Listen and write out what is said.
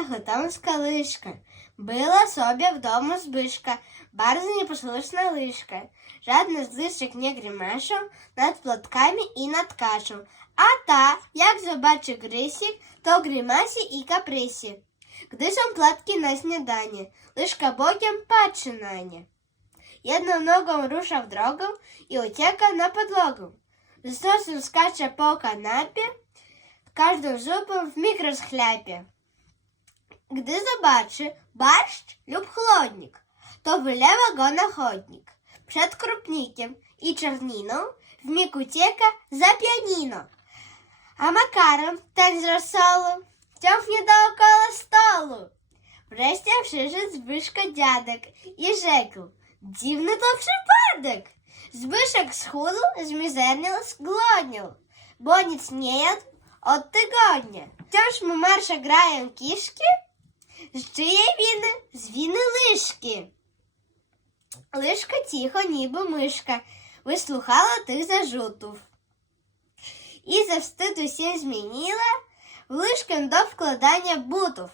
Бідна готомська лишка, била собі вдома збишка, bardzo непослушна лишка. Жадний з лишек не гримашив над платками і над кашем. А та, як побачив Грисік, то гримасі і каприсі. Gdy są płatki na śniadanie, łyżka bokiem patrzy na nie. Jedną nogą rusza w drogę i ucieka na podłogę. Z stosem skacze po kanapie, Gdy zobaczy barszcz lub chłodnik, to wylewa go na chodnik. Przed krupnikiem i czerniną w mig ucieka za pianino. А макаром так з розсолу тьохне дookoła столу. Врешті przyszedł Zbyszko dziadek i rzekł, dziwny to przypadek. Zbyszek schudł, zmizerniał, zgłodniał, bo nic nie jadł od tygodnia. Wciąż mu marsze grają kiszki, z він з лишки. Лишка тихо, ніби мишка, вислухала тих зажутів. І за встид усім змінила в лишкин до вкладання бутов.